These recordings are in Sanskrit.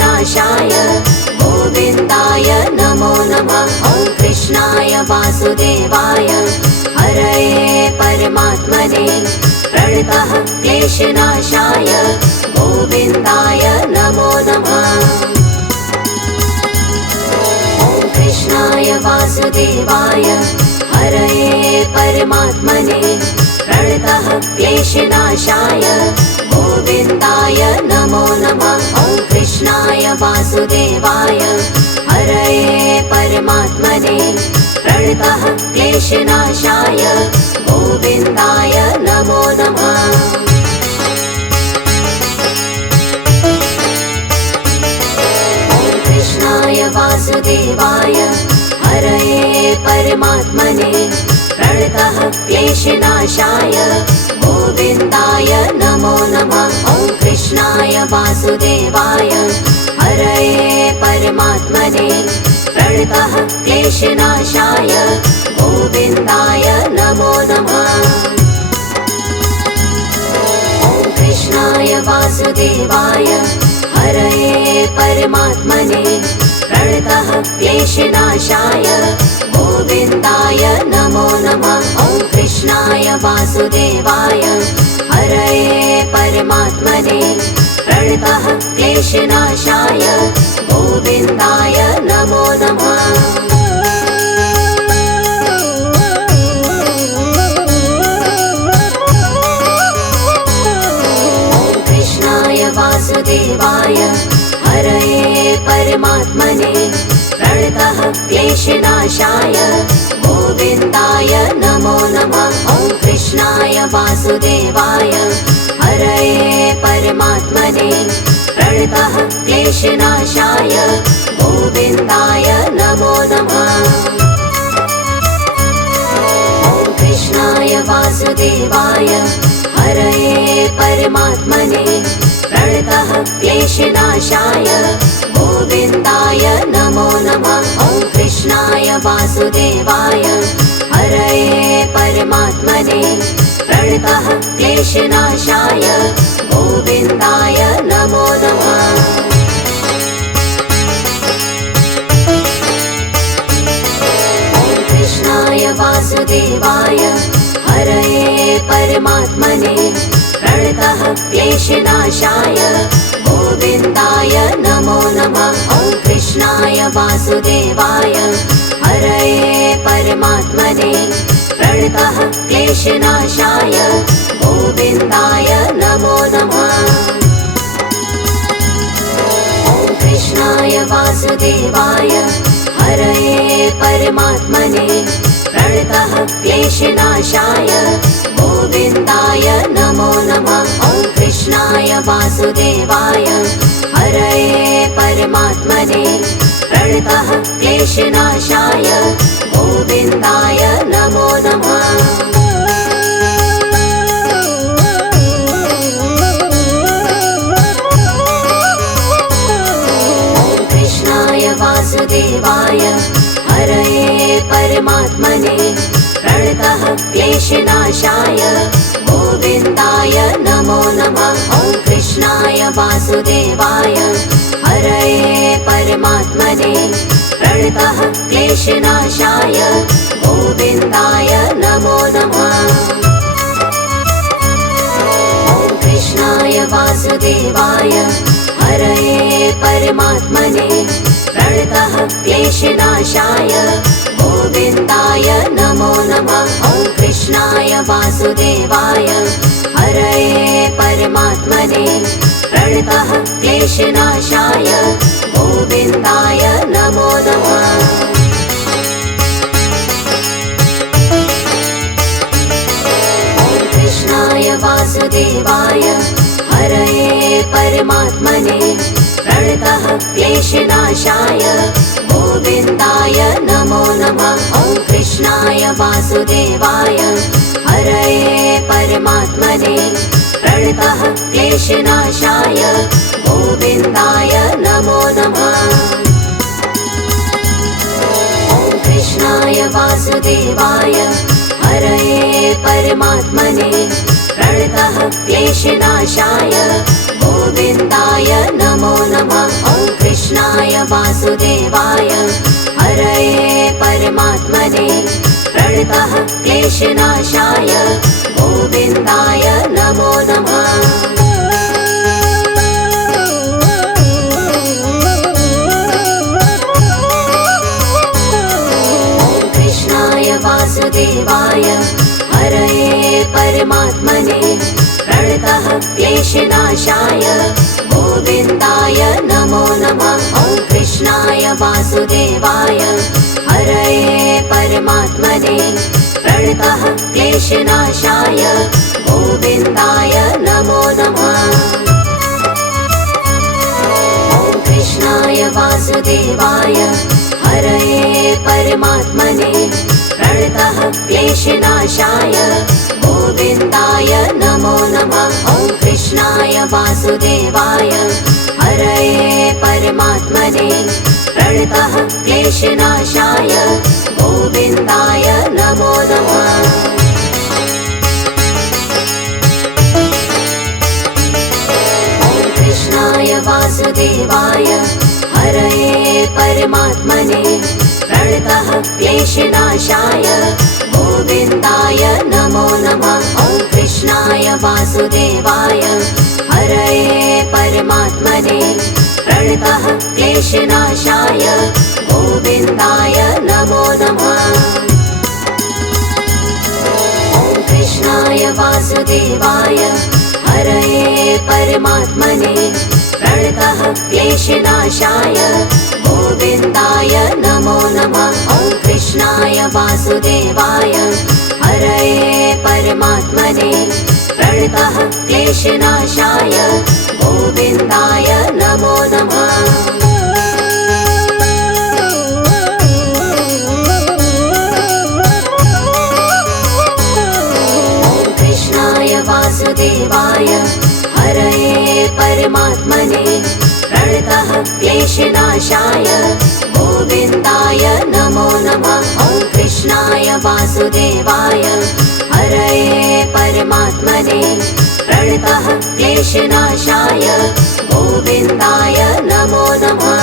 क्लेशनाशाय गोविन्दाय नमो नमः। ॐ कृष्णाय वासुदेवाय हरये परमात्मने प्रणतः क्लेशनाशाय गोविन्दाय नमो नमः। ॐ कृष्णाय वासुदेवाय हरये परमात्मने प्रणतः क्लेशनाशाय गोविन्दाय नमो नमः। ॐ कृष्णाय वासुदेवाय हरये परमात्मने प्रणतः क्लेशनाशाय गोविन्दाय नमो नमः। ॐ कृष्णाय वासुदेवाय हरये परमात्मने प्रणतः क्लेशनाशाय गोविन्दाय नमो नमः। ॐ कृष्णाय वासुदेवाय हरये परमात्मने प्रणतः क्लेशनाशाय गोविन्दाय नमो नमः। ॐ कृष्णाय वासुदेवाय हरये परमात्मने प्रणतः क्लेशनाशाय गोविन्दाय नमो नमः। ॐ कृष्णाय वासुदेवाय हरये परमात्मने प्रणतः क्लेशनाशाय गोविन्दाय नमो नमः। ॐ कृष्णाय वासुदेवाय हरये परमात्मने प्रणतः क्लेशनाशाय गोविन्दाय नमो नमः। ॐ कृष्णाय वासुदेवाय हरये परमात्मने प्रणतः क्लेशनाशाय गोविन्दाय नमो नमः। ॐ कृष्णाय वासुदेवाय हरये परमात्मने प्रणतः क्लेशनाशाय गोविन्दाय नमो नमः। ॐ कृष्णाय वासुदेवाय हरये परमात्मने प्रणतः क्लेशनाशाय गोविन्दाय नमो नमः। ॐ कृष्णाय वासुदेवाय हरये परमात्मने प्रणतः क्लेशनाशाय गोविन्दाय नमो नमः। ॐ कृष्णाय वासुदेवाय हरये परमात्मने प्रणतः क्लेशनाशाय गोविन्दाय नमो नमः। ॐ कृष्णाय वासुदेवाय हरये परमात्मने प्रणतः क्लेशनाशाय गोविन्दाय नमो नमः। ॐ कृष्णाय वासुदेवाय हरये परमात्मने प्रणतः क्लेशनाशाय गोविन्दाय नमो नमः। ॐ कृष्णाय वासुदेवाय हरये परमात्मने प्रणतः क्लेशनाशाय गोविन्दाय नमो नमः। ॐ कृष्णाय वासुदेवाय हरये परमात्मने प्रणतः क्लेशनाशाय गोविन्दाय नमो नमः। ॐ कृष्णाय वासुदेवाय हरये परमात्मने प्रणतः क्लेशनाशाय गोविन्दाय नमो नमः। ॐ कृष्णाय वासुदेवाय हरये परमात्मने प्रणतः क्लेशनाशाय गोविन्दाय नमो नमः। ॐ कृष्णाय वासुदेवाय हरये परमात्मने प्रणतः क्लेशनाशाय गोविन्दाय नमो नमः। ॐ कृष्णाय वासुदेवाय हरये परमात्मने प्रणतः क्लेशनाशाय गोविन्दाय नमो नमः। ॐ कृष्णाय वासुदेवाय हरये परमात्मने प्रणतः क्लेशनाशाय गोविन्दाय नमो नमः। ॐ वासुदेवाय हरये परमात्मने प्रणतः क्लेशनाशाय गोविन्दाय नमो नमः। वासुदेवाय हरये परमात्मने प्रणतः क्लेशनाशाय गोविन्दाय नमो नमः। ॐ कृष्णाय वासुदेवाय हरये परमात्मने प्रणतः क्लेशनाशाय गोविन्दाय नमो नमः। ॐ कृष्णाय वासुदेवाय हरये परमात्मने प्रणतः क्लेशनाशाय गोविन्दाय नमो नमः। ॐ कृष्णाय वासुदेवाय हरये परमात्मने प्रणतः क्लेशनाशाय गोविन्दाय नमो नमः। ॐ कृष्णाय वासुदेवाय हरये परमात्मने प्रणतः क्लेशनाशाय गोविन्दाय नमो नमः। ॐ कृष्णाय वासुदेवाय हरये परमात्मने प्रणतः क्लेशनाशाय गोविन्दाय नमो नमः। ॐ कृष्णाय वासुदेवाय हरये परमात्मने प्रणतः क्लेशनाशाय गोविन्दाय नमो नमः। ॐ कृष्णाय वासुदेवाय हरये परमात्मने प्रणतः क्लेशनाशाय गोविन्दाय नमो नमः। ॐ कृष्णाय वासुदेवाय हरये परमात्मने प्रणतः क्लेशनाशाय गोविन्दाय नमो नमः। ॐ कृष्णाय वासुदेवाय हरये परमात्मने प्रणतः क्लेशनाशाय गोविन्दाय नमो नमः।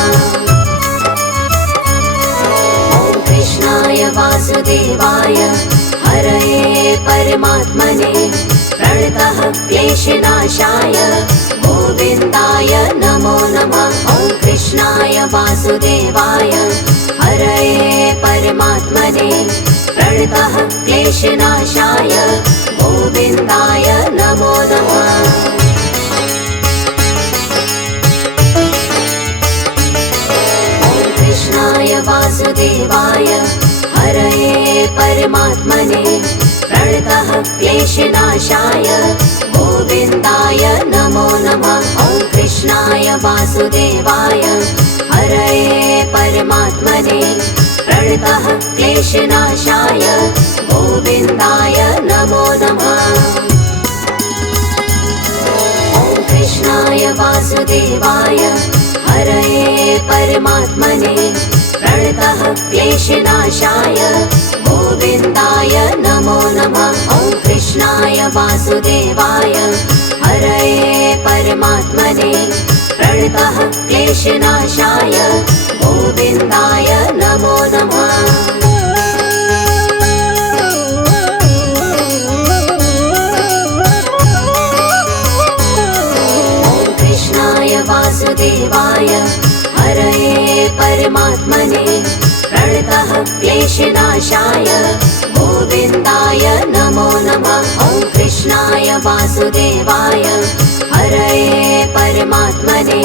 ॐ कृष्णाय वासुदेवाय हरये परमात्मने प्रणतः क्लेशनाशाय गोविन्दाय नमो नमः। ॐ कृष्णाय वासुदेवाय हरये परमात्मने प्रणतः क्लेशनाशाय गोविन्दाय नमो नमः। ॐ कृष्णाय वासुदेवाय हरये परमात्मने प्रणतः क्लेशनाशाय गोविन्दाय नमो नमः। ॐ कृष्णाय वासुदेवाय हरये परमात्मने प्रणतः क्लेशनाशाय गोविन्दाय नमो नमः। ॐ कृष्णाय वासुदेवाय हरये परमात्मने प्रणतः क्लेशनाशाय गोविन्दाय नमो नमः। ॐ कृष्णाय वासुदेवाय हरये परमात्मने प्रणतः क्लेशनाशाय गोविन्दाय नमो नमः। ॐ कृष्णाय वासुदेवाय हरये परमात्मने प्रणतः क्लेशनाशाय गोविन्दाय नमो नमः। ॐ कृष्णाय वासुदेवाय हरये परमात्मने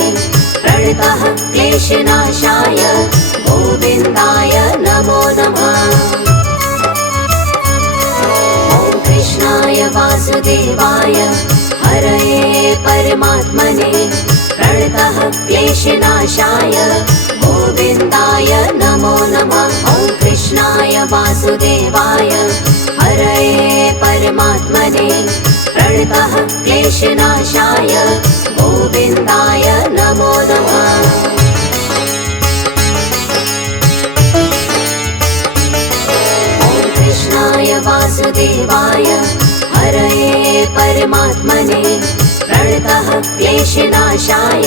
प्रणतः क्लेशनाशाय गोविन्दाय नमो नमः। ॐ कृष्णाय वासुदेवाय हरये परमात्मने प्रणतः क्लेशनाशाय गोविन्दाय नमो नमः। ॐ कृष्णाय वासुदेवाय हरये परमात्मने प्रणतः क्लेशनाशाय गोविन्दाय नमो नमः। ॐ कृष्णाय वासुदेवाय हरये परमात्मने प्रणतः क्लेशनाशाय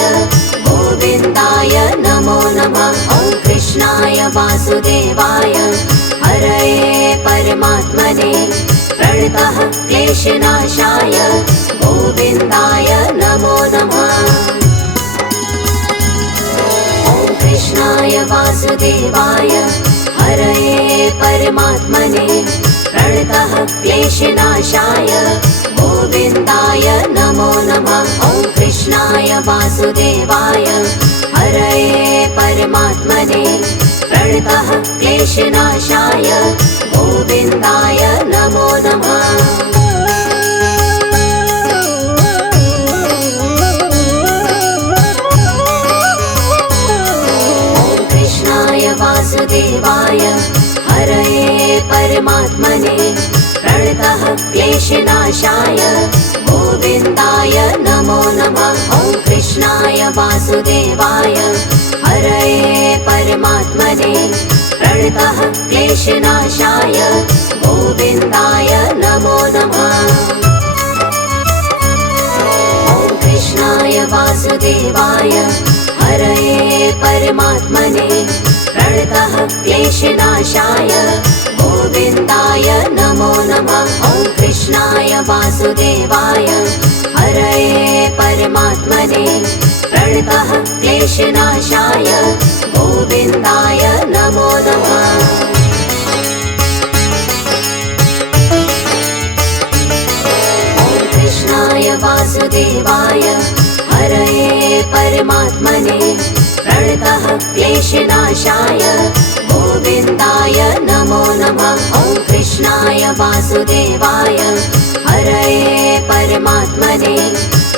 गोविन्दाय नमो नमः। वासुदेवाय हरये परमात्मने प्रणतः क्लेशनाशाय गोविन्दाय नमो नमः। ॐ कृष्णाय वासुदेवाय हरये परमात्मने प्रणतः क्लेशनाशाय गोविन्दाय नमो नमः। ॐ कृष्णाय वासुदेवाय हरये परमात्मने प्रणतः क्लेशनाशाय गोविन्दाय नमो नमः। ॐ कृष्णाय वासुदेवाय हरये परमात्मने प्रणतः क्लेशनाशाय गोविन्दाय नमो नमः। ॐ कृष्णाय वासुदेवाय हरये परमात्मने प्रणतः क्लेशनाशाय गोविन्दाय नमो नमः। ॐ कृष्णाय वासुदेवाय हरये परमात्मने प्रणतः क्लेशनाशाय गोविन्दाय नमो नमः। ॐ कृष्णाय वासुदेवाय हरये परमात्मने प्रणतः क्लेशनाशाय गोविन्दाय नमो नमः। ॐ कृष्णाय वासुदेवाय हरये परमात्मने प्रणतः क्लेशनाशाय गोविन्दाय नमो नमः। ॐ कृष्णाय वासुदेवाय हरये परमात्मने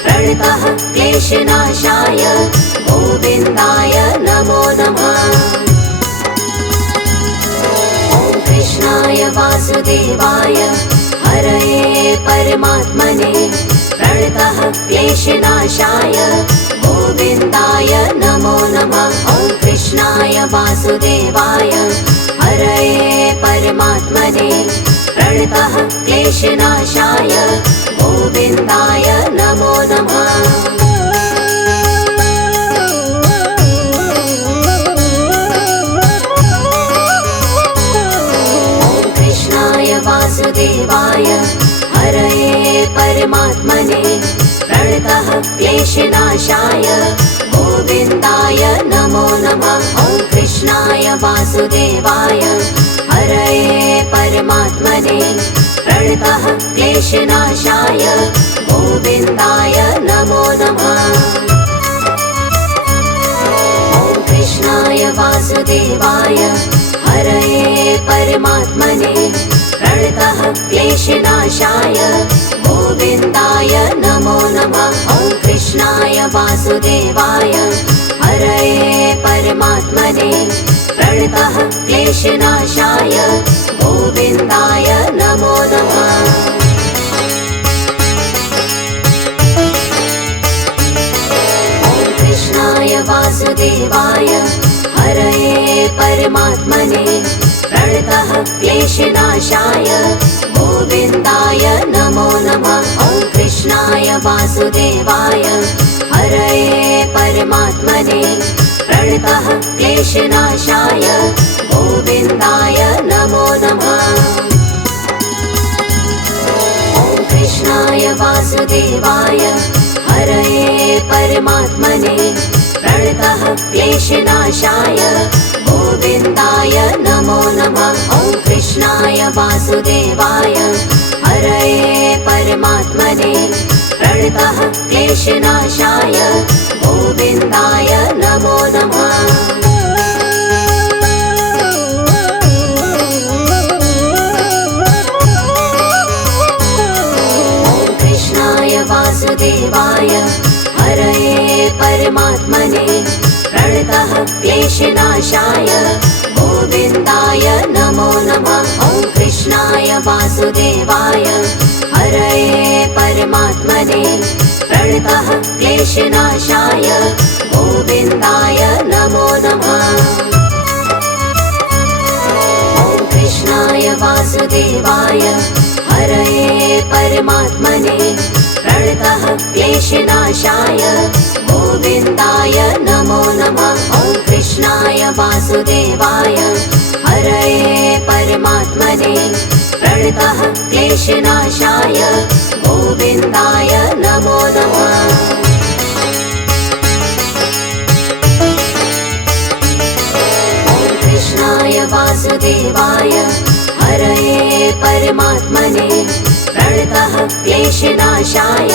प्रणतः क्लेशनाशाय गोविन्दाय नमो नमः। ॐ कृष्णाय वासुदेवाय हरये परमात्मने प्रणतः क्लेशनाशाय गोविन्दाय नमो नमः। ॐ कृष्णाय वासुदेवाय हरये परमात्मने प्रणतः क्लेशनाशाय गोविन्दाय नमो नमः। ॐ कृष्णाय वासुदेवाय हरये परमात्मने प्रणतः क्लेशनाशाय गोविन्दाय नमो नमः। ॐ कृष्णाय वासुदेवाय हरये परमात्मने प्रणतः क्लेशनाशाय गोविन्दाय नमो नमः। ॐ कृष्णाय वासुदेवाय हरये परमात्मने प्रणतः क्लेशनाशाय गोविन्दाय नमो नमः। ॐ कृष्णाय वासुदेवाय हरये परमात्मने प्रणतः क्लेशनाशाय गोविन्दाय नमो नमः। ॐ कृष्णाय वासुदेवाय हरये परमात्मने प्रणतः क्लेशनाशाय गोविन्दाय नमो नमः। ॐ कृष्णाय वासुदेवाय हरये परमात्मने प्रणतः क्लेशनाशाय गोविन्दाय नमो नमः। ॐ कृष्णाय वासुदेवाय हरये परमात्मने प्रणतः क्लेशनाशाय गोविन्दाय नमो नमः। ॐ कृष्णाय वासुदेवाय हरये परमात्मने प्रणतः क्लेशनाशाय गोविन्दाय नमो नमः। ॐ कृष्णाय वासुदेवाय हरये परमात्मने प्रणतः क्लेशनाशाय गोविन्दाय नमो नमः। ॐ कृष्णाय वासुदेवाय हरये परमात्मने प्रणतः क्लेशनाशाय गोविन्दाय नमो नमः। ॐ कृष्णाय वासुदेवाय हरये परमात्मने प्रणतः क्लेशनाशाय गोविन्दाय नमो नमः। ॐ कृष्णाय वासुदेवाय क्लेशनाशाय गोविन्दाय नमो नमः। कृष्णाय वासुदेवाय हरये परमात्मने प्रणतः क्लेशनाशाय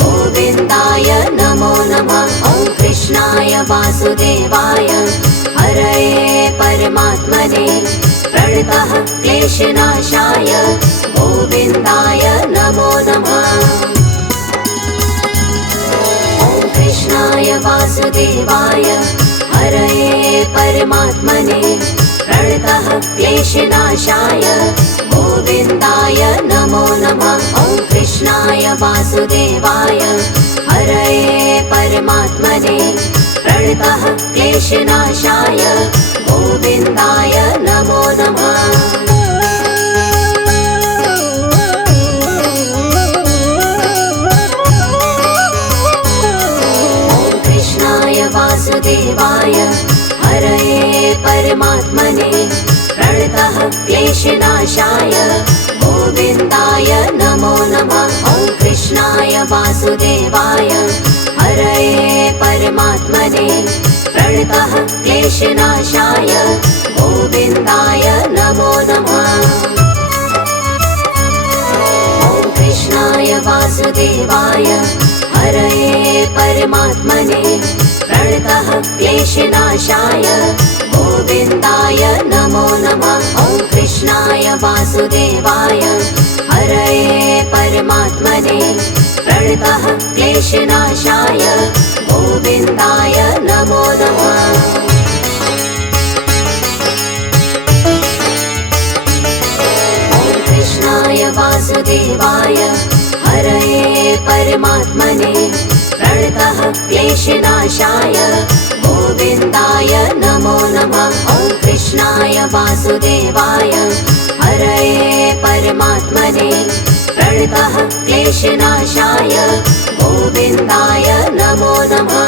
गोविन्दाय नमो नमः। ॐ कृष्णाय वासुदेवाय हरये परमात्मने प्रणतः क्लेशनाशाय गोविन्दाय नमो नमः। ॐ कृष्णाय वासुदेवाय हरये परमात्मने प्रणतः क्लेशनाशाय गोविन्दाय नमो नमः। ॐ कृष्णाय वासुदेवाय हरये परमात्मने प्रणतः क्लेशनाशाय गोविन्दाय नमो नमः। वासुदेवाय हरये परमात्मने प्रणतः क्लेशनाशाय गोविन्दाय नमो नमः। ॐ कृष्णाय वासुदेवाय हरये परमात्मने प्रणतः क्लेशनाशाय गोविन्दाय नमो नमः। ॐ कृष्णाय वासुदेवाय हरये परमात्मने प्रणतः क्लेशनाशाय गोविन्दाय नमो नमः। ॐ कृष्णाय वासुदेवाय हरये परमात्मने प्रणतः क्लेशनाशाय गोविन्दाय नमो नमः। ॐ कृष्णाय वासुदेवाय हरये परमात्मने प्रणतः क्लेशनाशाय गोविन्दाय नमो नमः। ॐ कृष्णाय वासुदेवाय हरये परमात्मने प्रणतः क्लेशनाशाय गोविन्दाय नमो नमः।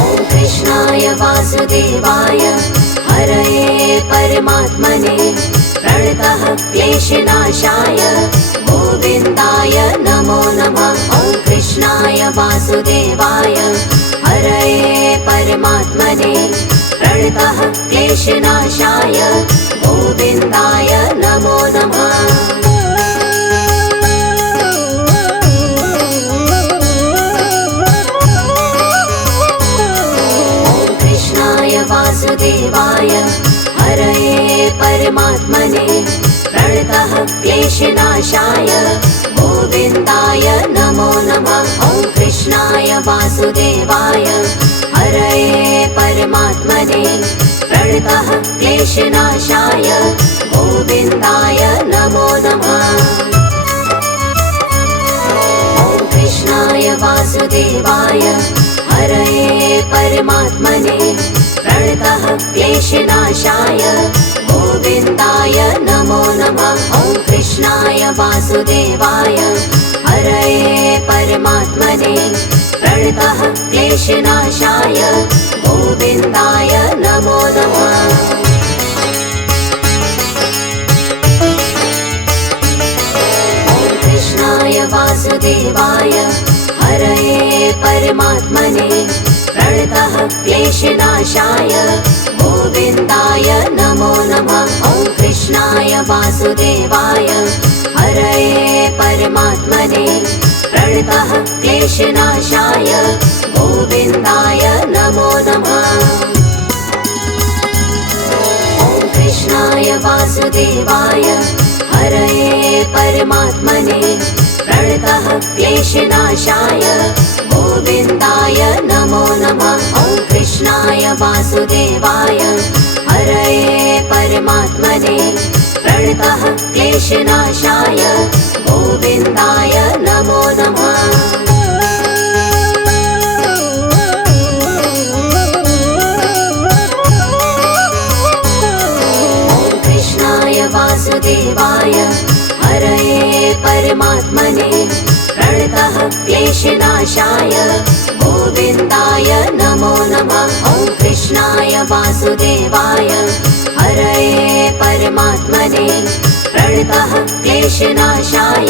ॐ कृष्णाय वासुदेवाय हरये परमात्मने प्रणतः क्लेशनाशाय गोविन्दाय नमो नमः। ॐ कृष्णाय वासुदेवाय हरये परमात्मने प्रणतः क्लेशनाशाय गोविन्दाय नमो नमः। ॐ कृष्णाय वासुदेवाय हरये परमात्मने प्रणतः क्लेशनाशाय गोविन्दाय नमो नमः। ॐ कृष्णाय वासुदेवाय हरये परमात्मने प्रणतः क्लेशनाशाय गोविन्दाय नमो नमः। ॐ कृष्णाय वासुदेवाय हरये परमात्मने प्रणतः क्लेशनाशाय गोविन्दाय नमो नमः। ॐ कृष्णाय वासुदेवाय हरये परमात्मने प्रणतः क्लेशनाशाय गोविन्दाय नमो नमः। ॐ कृष्णाय वासुदेवाय हरये परमात्मने प्रणतः क्लेशनाशाय गोविन्दाय नमो नमः। ॐ कृष्णाय वासुदेवाय हरये परमात्मने प्रणतः क्लेशनाशाय गोविन्दाय नमो नमः। ॐ कृष्णाय वासुदेवाय हरये परमात्मने प्रणतः क्लेशनाशाय गोविन्दाय नमो नमः। ॐ कृष्णाय वासुदेवाय हरये परमात्मने प्रणतः क्लेशनाशाय गोविन्दाय नमो नमः। ॐ कृष्णाय वासुदेवाय हरये परमात्मने प्रणतः क्लेशनाशाय गोविन्दाय नमो नमः। ॐ कृष्णाय वासुदेवाय हरये परमात्मने प्रणतः क्लेशनाशाय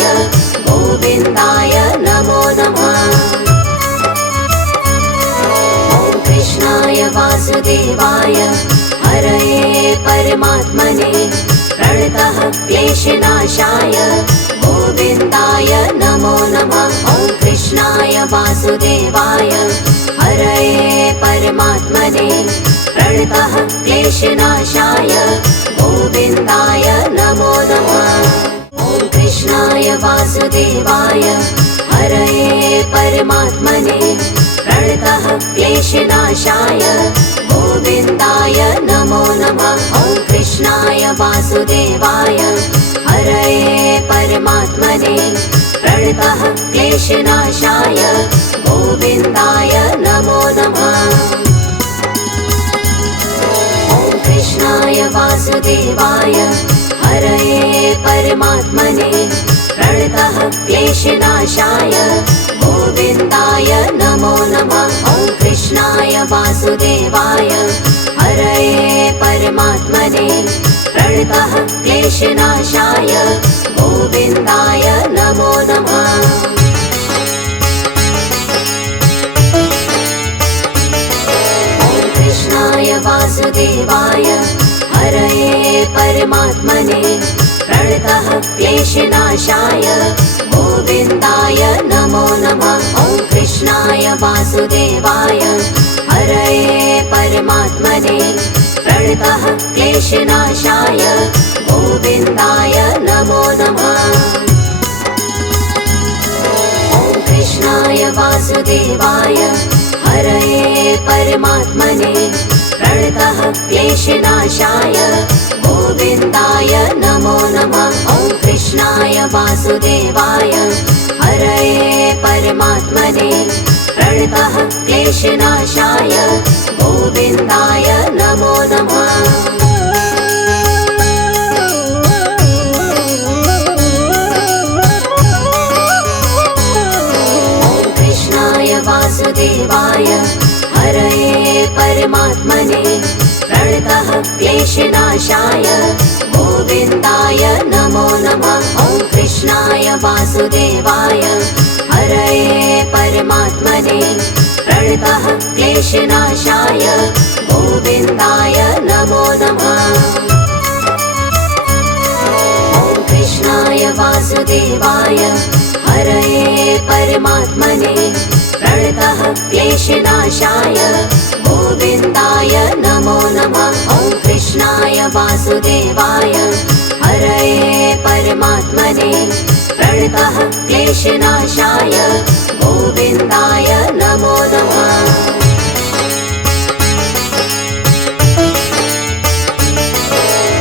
गोविन्दाय नमो नमः। ॐ कृष्णाय वासुदेवाय हरये परमात्मने प्रणतः क्लेशनाशाय गोविन्दाय नमो नमः। ॐ कृष्णाय वासुदेवाय हरये परमात्मने प्रणतः क्लेशनाशाय गोविन्दाय नमो नमः। ॐ कृष्णाय वासुदेवाय हरये परमात्मने प्रणतः क्लेशनाशाय गोविन्दाय नमो नमः। ॐ कृष्णाय वासुदेवाय हरये परमात्मने प्रणतः क्लेशनाशाय गोविन्दाय नमो नमः। ॐ कृष्णाय वासुदेवाय हरये परमात्मने प्रणतः क्लेशनाशाय गोविन्दाय नमो नमः। ॐ कृष्णाय वासुदेवाय हरये परमात्मने प्रणतः क्लेशनाशाय गोविन्दाय नमो नमः। ॐ कृष्णाय वासुदेवाय हरये परमात्मने प्रणतः क्लेशनाशाय गोविन्दाय नमो नमः। ॐ कृष्णाय वासुदेवाय हरये परमात्मने प्रणतः क्लेशनाशाय गोविन्दाय नमो नमः। ॐ कृष्णाय वासुदेवाय हरये परमात्मने प्रणतः क्लेशनाशाय गोविन्दाय नमो नमः। ॐ कृष्णाय वासुदेवाय हरये परमात्मने प्रणतः क्लेशनाशाय गोविन्दाय नमो नमः। ॐ कृष्णाय वासुदेवाय हरये परमात्मने प्रणतः क्लेशनाशाय गोविन्दाय नमो नमः। ॐ कृष्णाय वासुदेवाय हरये परमात्मने प्रणतः क्लेशनाशाय गोविन्दाय नमो नमः। ॐ कृष्णाय वासुदेवाय हरये परमात्मने प्रणतः क्लेशनाशाय गोविन्दाय नमो नमः। ॐ कृष्णाय वासुदेवाय हरये परमात्मने प्रणतः क्लेशनाशाय गोविन्दाय नमो नमः।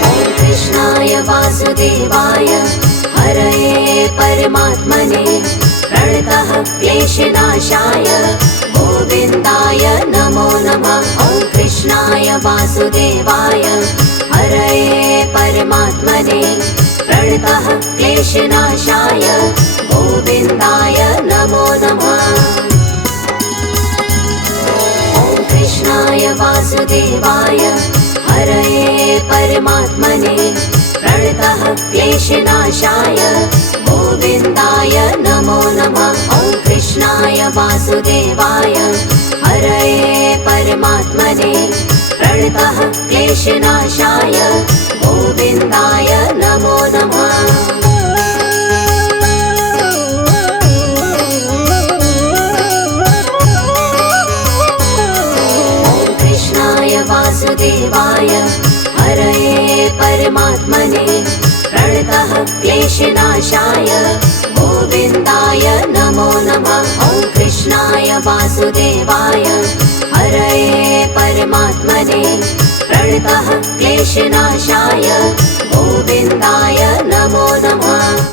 ॐ कृष्णाय वासुदेवाय हरये परमात्मने प्रणतः क्लेशनाशाय गोविन्दाय नमो नमः। ॐ कृष्णाय वासुदेवाय हरये परमात्मने प्रणतः क्लेशनाशाय गोविन्दाय नमो नमः। ॐ कृष्णाय वासुदेवाय हरये परमात्मने प्रणतः क्लेशनाशाय गोविन्दाय नमो नमः। ॐ कृष्णाय वासुदेवाय हरये परमात्मने प्रणतः क्लेशनाशाय गोविन्दाय नमो नमः। ॐ कृष्णाय वासुदेवाय हरये परमात्मने प्रणतः क्लेशनाशाय गोविन्दाय नमो नमः। ॐ कृष्णाय वासुदेवाय हरये परमात्मने प्रणतः क्लेशनाशाय गोविन्दाय नमो नमः।